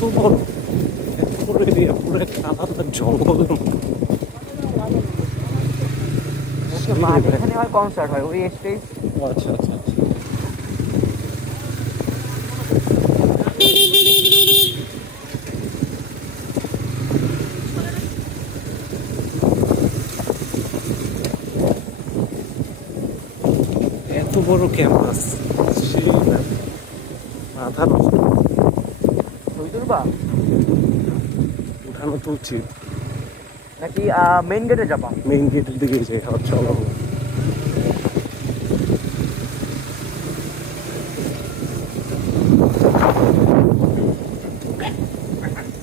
এত বড় এরিয়া, পুরো একটা আলাদা জঙ্গলের মতো। এখানে হয় কনসার্ট হয় ওই স্টেজ। আচ্ছা আচ্ছা আচ্ছা। এত বড় ক্যাম্পাস, সেই মাথা নষ্ট। ছবি তুলবা উঠানো তো উচিত। নাকি মেইন গেটে যাবা? মেইন গেটের দিকে যে চলো।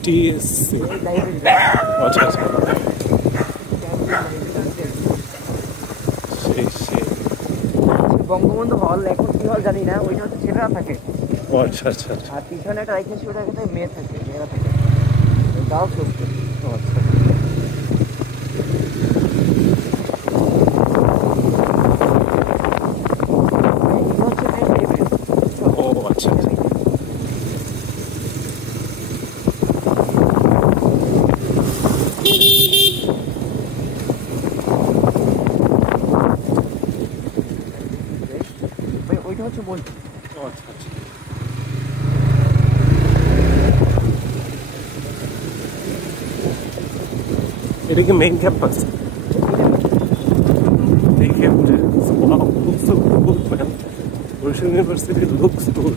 টিএসসি, আচ্ছা আচ্ছা, সেই সেই। বঙ্গবন্ধু হল, এখন কি হল জানি না, ওইটা হচ্ছে ছেলেরা থাকে। আচ্ছা আচ্ছা আচ্ছা আর পিছনে একটা রাইখেছি, ওটা কিন্তু মেয়ে থাকে, মেয়েরা থাকে, গার্লস হোস্টেল। আচ্ছা। ও আচ্ছা আচ্ছা। ওইটা হচ্ছে বলছি। আচ্ছা আচ্ছা। এটা কি মেইন ক্যাম্পাস? দেখে বুঝে, wow, looks so good, man. Bhushan University looks good.